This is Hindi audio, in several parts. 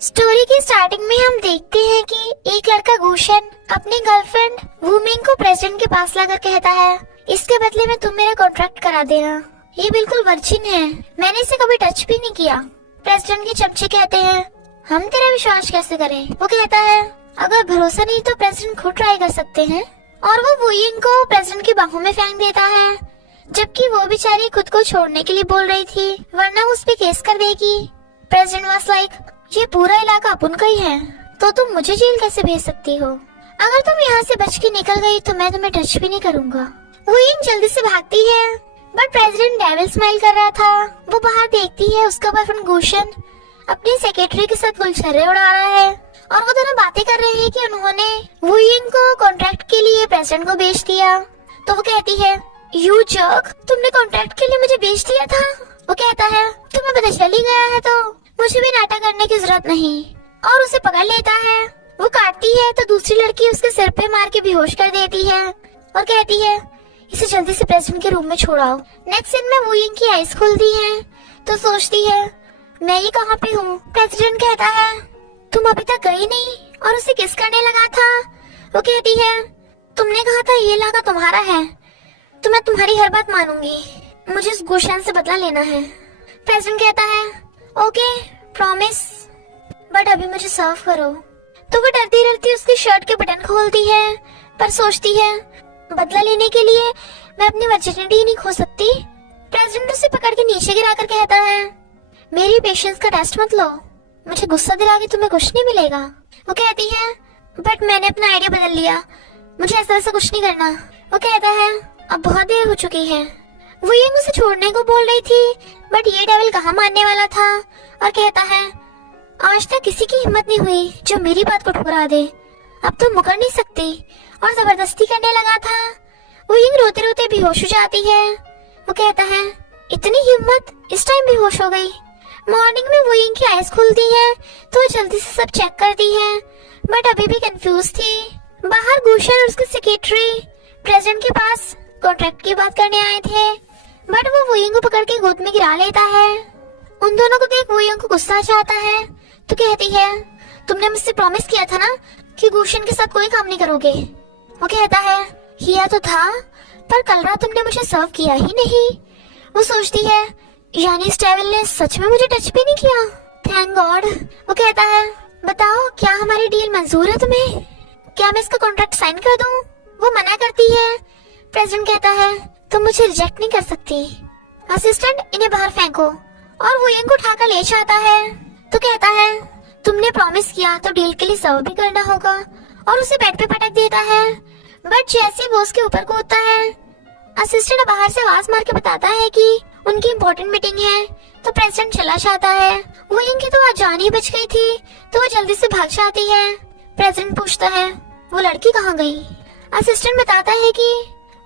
स्टोरी की स्टार्टिंग में हम देखते हैं कि एक लड़का गुशन अपनी गर्लफ्रेंड वूमिंग को प्रेसिडेंट के पास लाकर कहता है, इसके बदले में तुम मेरा कॉन्ट्रैक्ट करा देना। ये बिल्कुल वर्जिन है, मैंने इसे कभी टच भी नहीं किया। प्रेसिडेंट के चमचे कहते हैं, हम तेरा विश्वास कैसे करें? वो कहता है, अगर भरोसा नहीं तो प्रेसिडेंट खुद ट्राई कर सकते हैं। और वो वूइंग को प्रेसिडेंट की बाहों में फेंक देता है, जबकि वो बेचारी खुद को छोड़ने के लिए बोल रही थी, वरना उस पे केस कर देगी। प्रेसिडेंट वाज लाइक, ये पूरा इलाका अपन का ही है, तो तुम मुझे जेल कैसे भेज सकती हो? अगर तुम यहाँ से बच के निकल गई तो मैं तुम्हें टच भी नहीं करूँगा। वूइंग जल्दी से भागती है, बट प्रेसिडेंट डेविल स्माइल कर रहा था। वो बाहर देखती है, उसका बॉयफ्रेंड गुशन अपनी सेक्रेटरी के साथ गुलछर्रे उड़ा रहा है और वो दोनों बातें कर रहे हैं कि उन्होंने वूइंग को कॉन्ट्रैक्ट के लिए प्रेसिडेंट को बेच दिया। तो वो कहती है, यू जर्क, तुमने कॉन्ट्रैक्ट के लिए मुझे बेच दिया था। वो कहता है, तुम्हें पता चल ही गया है तो मुझे भी नाटक करने की जरूरत नहीं। और उसे पकड़ लेता है। वो काटती है तो दूसरी लड़की उसके सिर पे मार के बेहोश कर देती है और कहती है, इसे जल्दी से प्रेसिडेंट के रूम में छोड़ाओ। नेक्स्ट सीन में वूइंग की आईज खुलती है तो सोचती है, मैं ये कहाँ पे हूँ? प्रेसिडेंट कहता है, तुम अभी तक गई नहीं, और उसे किस करने लगा था। वो कहती है, तुमने कहा था ये इलाका तुम्हारा है, तो मैं तुम्हारी हर बात मानूंगी। मुझे उस गुशन से बदला लेना है। प्रेसिडेंट कहता है, ओके प्रॉमिस, बट अभी मुझे सर्व करो। तो वो डरती डरती उसकी शर्ट के बटन खोलती है, पर सोचती है, बदला लेने के लिए मैं अपनी वर्जिनिटी नहीं खो सकती। प्रेसिडेंट उसे पकड़ के नीचे गिरा कर कहता है, मेरी पेशेंस का टेस्ट मत लो, मुझे गुस्सा दिला के तुम्हें कुछ नहीं मिलेगा। वो कहती है, बट मैंने अपना आइडिया बदल लिया, मुझे ऐसा वैसा कुछ नहीं करना। वो कहता है, अब बहुत देर हो चुकी है। वो ये उसे छोड़ने को बोल रही थी, बट ये डेविल कहाँ मानने वाला था और कहता है, आज तक किसी की हिम्मत नहीं हुई जो मेरी बात को ठुकरा दे, अब तो मुकर नहीं सकती। और जबरदस्ती करने लगा था। वो ये रोते रोते बेहोश हो जाती है। वो कहता है, इतनी हिम्मत, इस टाइम बेहोश हो गई। मॉर्निंग में वो की आईज खुलती है तो जल्दी से सब चेक करती है, बट अभी भी कंफ्यूज थी। बाहर गुशन और उसके सेक्रेटरी प्रेसिडेंट के पास कॉन्ट्रैक्ट की बात करने आए थे, बट वो वूइंग को पकड़ के गोद में गिरा लेता है। उन दोनों को देख वूइंग को गुस्सा आ जाता है तो कहती है, तुमने मुझसे प्रॉमिस किया था ना कि गुशन के साथ कोई काम नहीं करोगे। वो कहता है, किया तो था, पर कल रात तुमने मुझे सर्व किया ही नहीं। वो सोचती है, यानी इस डेविल ने सच में मुझे टच भी नहीं किया, थैंक गॉड। वो कहता है, बताओ क्या हमारी डील मंजूर है तुम्हें? क्या मैं इसका कॉन्ट्रैक्ट साइन कर दूं? वो मना करती है। प्रेसिडेंट कहता है, तुम मुझे रिजेक्ट नहीं कर सकती। असिस्टेंट, इन्हें बाहर फेंको। और वो इनको उठाकर ले जाता है तो कहता है, तुमने प्रॉमिस किया तो डील के लिए सर्व भी करना होगा, और उसे बेड पे पटक देता है। बट जैसे वो उसके ऊपर कूदता है, असिस्टेंट बाहर से आवाज मार के बताता है कि उनकी इम्पोर्टेंट मीटिंग है, तो प्रेसिडेंट चला जाता है। वो इनकी तो आज जान ही बच गई थी, तो वो जल्दी से भाग जाती है। प्रेसिडेंट पूछता है, वो लड़की कहाँ गई? असिस्टेंट बताता है कि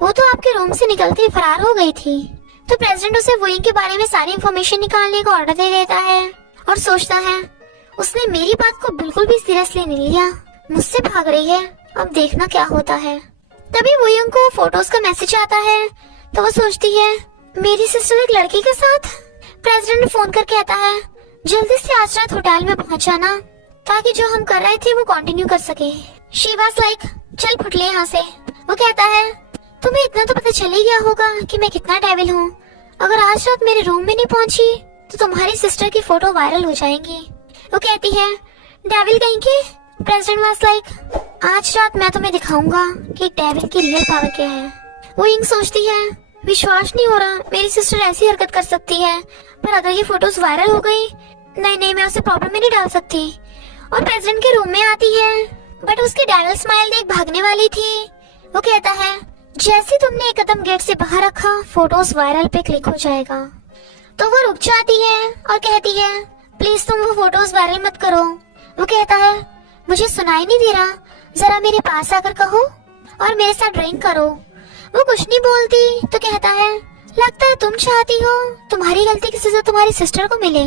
वो तो आपके रूम से निकलते ही फरार हो गई थी। तो प्रेसिडेंट उसे वूइंग के बारे में सारी इंफॉर्मेशन निकालने का ऑर्डर दे देता है और सोचता है, उसने मेरी बात को बिल्कुल भी सीरियसली नहीं लिया, मुझसे भाग रही है, अब देखना क्या होता है। तभी वूइंग को फोटोज का मैसेज आता है तो वो सोचती है, मेरी सिस्टर एक लड़की के साथ। प्रेसिडेंट ने फोन कर कहता है, जल्दी से आज रात होटल में पहुंच जाना, ताकि जो हम कर रहे थे वो कंटिन्यू कर सके। शी वाज लाइक, चल फुटले यहाँ से। वो कहता है, तुम्हें इतना तो पता चल ही गया होगा कि मैं कितना डेविल हूँ। अगर आज रात मेरे रूम में नहीं पहुंची तो तुम्हारी सिस्टर की फोटो वायरल हो जाएंगी। वो कहती है, डेविल कहीं के? प्रेसिडेंट वाज लाइक, आज रात मैं तुम्हें दिखाऊंगा कि डेविल की रियल पावर क्या है। वो इंग सोचती है, विश्वास नहीं हो रहा मेरी सिस्टर ऐसी हरकत कर सकती है, पर अगर ये फोटोज वायरल हो गई, नहीं मैं उसे प्रॉब्लम में नहीं डाल सकती। और प्रेसिडेंट के रूम में आती है, बट उसकी डेविल स्माइल देख भागने वाली थी। वो कहता है, जैसे तुमने एक कदम गेट से बाहर रखा, फोटोज वायरल पे क्लिक हो जाएगा। तो वो रुक जाती है और कहती है, प्लीज तुम वो फोटोज वायरल मत करो। वो कहता है, मुझे सुनाई नहीं दे रहा, जरा मेरे पास आकर कहो और मेरे साथ ड्रिंक करो। वो कुछ नहीं बोलती तो कहता है, लगता है तुम चाहती हो तुम्हारी गलती की सजा तुम्हारी सिस्टर को मिले,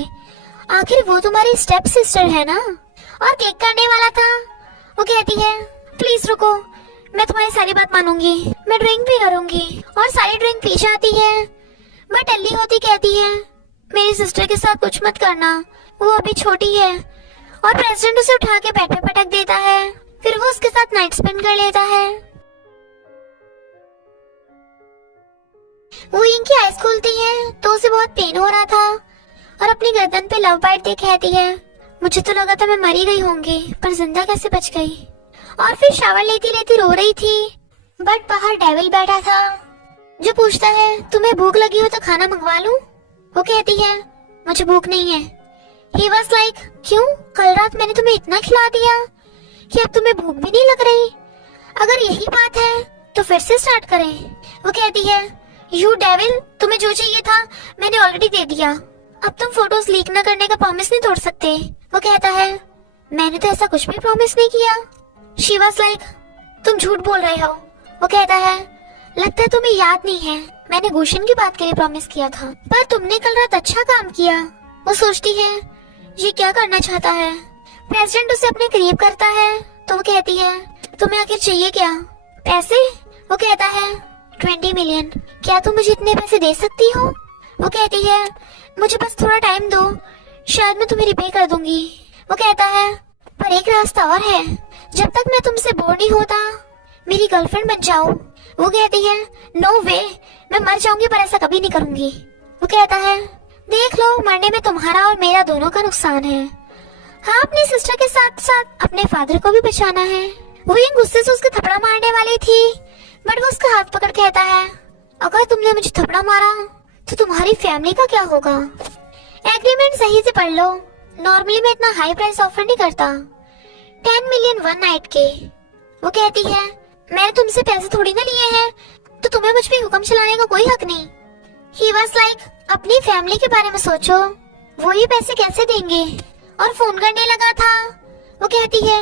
आखिर वो तुम्हारी स्टेप सिस्टर है ना। और केक करने वाला था। वो कहती है, प्लीज रुको, मैं तुम्हारी सारी बात मानूंगी, मैं ड्रिंक भी करूंगी। और सारी ड्रिंक पी जाती है, बट अल्ली होती कहती है, मेरी सिस्टर के साथ कुछ मत करना, वो अभी छोटी है और प्रेसिडेंट उसे उठा के बेड पे पटक देता है। फिर वो उसके साथ नाइट स्पेंड कर लेता है। वो इनकी आइज खोलती है तो उसे बहुत पेन हो रहा था और अपनी गर्दन पे लव बाइट देख कहती है, मुझे तो लगा था मैं मरी गई होंगी, पर जिंदा कैसे बच गई। और फिर शावर लेती लेती रो रही थी। बट बाहर डेविल बैठा था जो पूछता है, तुम्हें भूख लगी हो तो खाना मंगवा लूं? वो कहती है, मुझे भूख नहीं है। He was like, क्यों? कल रात मैंने तुम्हें इतना खिला दिया कि अब तुम्हें भूख भी नहीं लग रही। अगर यही बात है तो फिर से स्टार्ट करें। वो कहती है, यू डेविल, तुम्हें जो चाहिए था मैंने ऑलरेडी दे दिया, अब तुम फोटोज लीक न करने का प्रॉमिस नहीं तोड़ सकते। वो कहता है, मैंने तो ऐसा कुछ भी प्रॉमिस नहीं किया। She was like, तुम झूठ बोल रहे हो। वो कहता है, लगता है तुम्हें याद नहीं है, मैंने गुशन की बात के लिए प्रॉमिस किया था, पर तुमने कल रात अच्छा काम किया। वो सोचती है, ये क्या करना चाहता है। प्रेसिडेंट उसे अपने करीब करता है तो वो कहती है, तुम्हें आखिर चाहिए क्या? पैसे? वो कहता है, 20 मिलियन। क्या तुम मुझे इतने पैसे दे सकती हो? वो कहती है, मुझे बस थोड़ा टाइम दो, शायद मैं तुम्हें रिपे कर दूंगी। वो कहता है, पर एक रास्ता और है, जब तक मैं तुमसे बोर नहीं होता मेरी गर्लफ्रेंड बन जाओ। वो कहती है, नो वे, मैं मर जाऊंगी पर ऐसा कभी नहीं करूंगी। वो कहता है, देख लो, मरने में तुम्हारा और मेरा दोनों का नुकसान है। हाँ, अपनी सिस्टर के साथ साथ अपने फादर को भी बचाना है। वो ये गुस्से से उसके थपड़ा मारने वाली थी, बट वो उसका हाथ पकड़ कहता है, अगर तुमने मुझे थपड़ा मारा तो तुम्हारी फैमिली का क्या होगा? एग्रीमेंट सही से पढ़ लो, नॉर्मली मैं इतना हाई प्राइस ऑफर नहीं करता, 10 मिलियन वन नाइट के। वो कहती है, मैंने तुमसे पैसे थोड़ी ना लिए हैं, तो तुम्हें मुझ पे हुक्म चलाने का कोई हक नहीं। He was like, अपनी फैमिली के बारे में सोचो, वो ये पैसे कैसे देंगे? और फोन करने लगा था। वो कहती है,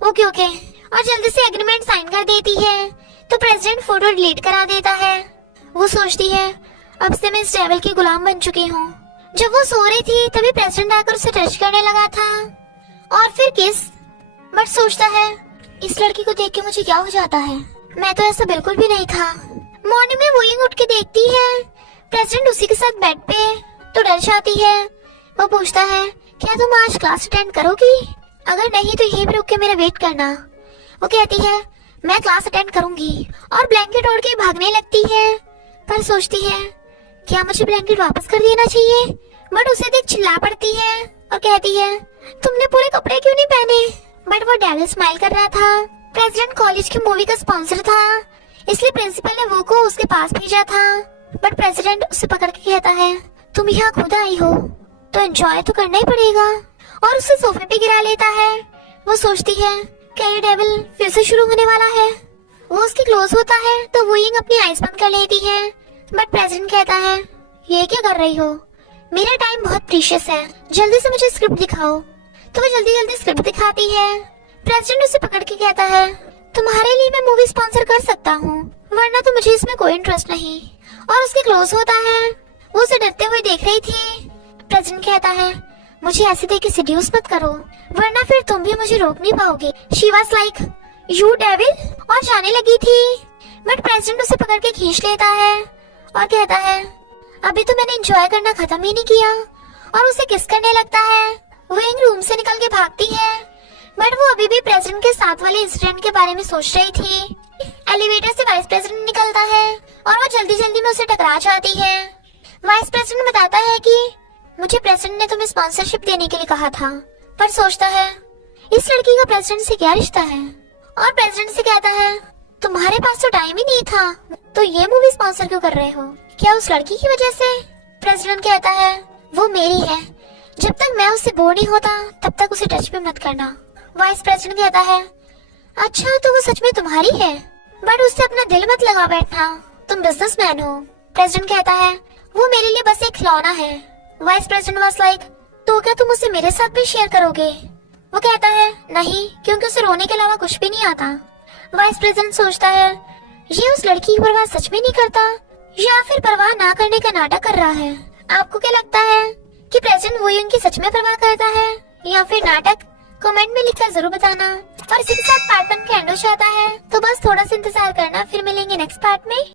ओके ओके, और जल्दी से एग्रीमेंट साइन कर देती है तो प्रेसिडेंट फोटो डिलीट करा देता है। वो सोचती है, अब से मैं इस डेविल की गुलाम बन चुकी हूँ। जब वो सो रही थी तभी प्रेसिडेंट आकर उसे टच करने लगा था और फिर किस, बट सोचता है, इस लड़की को देख के मुझे क्या हो जाता है, मैं तो ऐसा बिल्कुल भी नहीं था। मॉर्निंग में वोइंग उठ के देखती है प्रेसिडेंट उसी के साथ बेड पे, तो डर जाती है। वो पूछता है, क्या तुम आज क्लास अटेंड करोगी? अगर नहीं तो यहीं पे रुक के मेरा वेट करना। वो कहती है, मैं क्लास अटेंड करूंगी, और ब्लैंकेट ओढ़ के भागने लगती है, पर सोचती है, क्या मुझे ब्लैंकेट वापस कर देना चाहिए? बट उसे देख चिल्ला पड़ती है और कहती है, तुमने पूरे कपड़े क्यों नहीं पहने? बट वो डेविल स्माइल कर रहा था। प्रेसिडेंट कॉलेज की मूवी का स्पॉन्सर था, इसलिए प्रिंसिपल ने वो को उसके पास भेजा था। बट प्रेसिडेंट उसे पकड़ के कहता है, तुम यहाँ खुद आई हो तो एंजॉय तो करना ही पड़ेगा, और उसे सोफे पे गिरा लेता है। वो सोचती है, क्या ये डेविल फिर से शुरू होने वाला है? वो उसके क्लोज होता है तो वो अपनी आइज बंद कर लेती है, बट प्रेसिडेंट कहता है, ये क्या कर रही हो? मेरा टाइम बहुत प्रीशियस है, जल्दी से मुझे स्क्रिप्ट दिखाओ। तो वो जल्दी जल्दी स्क्रिप्ट दिखाती है। प्रेसिडेंट उसे पकड़ के कहता है, तुम्हारे लिए मैं मूवी स्पॉन्सर कर सकता हूँ, वरना तो मुझे इसमें कोई इंटरेस्ट नहीं। और उसके क्लोज होता है। वो उसे डरते हुए देख रही थी। प्रेसिडेंट कहता है, मुझे ऐसे देख के सिड्यूस मत करो, वरना फिर तुम भी मुझे रोक नहीं पाओगे। She was like, you devil, और जाने लगी थी, बट प्रेसिडेंट उसे पकड़ के खींच लेता है और कहता है, अभी तो मैंने एंजॉय करना खत्म ही नहीं किया, और उसे किस करने लगता है। वो एक रूम से निकल के भागती है, बट वो अभी भी प्रेसिडेंट के साथ वाले इंसिडेंट के बारे में सोच रही थी। एलिवेटर से वाइस प्रेसिडेंट निकलता है और वो जल्दी जल्दी में उसे टकरा जाती है। वाइस प्रेसिडेंट बताता है कि मुझे प्रेसिडेंट ने तुम्हें स्पॉन्सरशिप देने के लिए कहा था, पर सोचता है, इस लड़की का प्रेसिडेंट से क्या रिश्ता है? और प्रेसिडेंट से कहता है, तुम्हारे पास तो टाइम ही नहीं था, तो ये मूवी स्पॉन्सर क्यों कर रहे हो? क्या उस लड़की की वजह से? प्रेसिडेंट कहता है, वो मेरी है, जब तक मैं उससे बोर नहीं होता तब तक उसे टच भी मत करना। वाइस प्रेसिडेंट कहता है, अच्छा तो वो सच में तुम्हारी है, बट उससे अपना दिल मत लगा बैठना, तुम बिजनेसमैन हो। प्रेसिडेंट कहता है, वो मेरे लिए बस एक खिलौना है। वाइस प्रेसिडेंट वाज लाइक, तो क्या तुम उसे मेरे साथ भी शेयर करोगे? वो कहता है, नहीं, क्योंकि उसे रोने के अलावा कुछ भी नहीं आता। वाइस प्रेसिडेंट सोचता है, ये उस लड़की की परवाह सच में नहीं करता, या फिर परवाह ना करने का नाटक कर रहा है। आपको क्या लगता है कि प्रेसिडेंट वही उनकी सच में परवाह करता है या फिर नाटक? कमेंट में लिखकर जरूर बताना। और इसी के साथ पार्ट 1 के एंड हो जाता है, तो बस थोड़ा सा इंतजार करना, फिर मिलेंगे नेक्स्ट पार्ट में।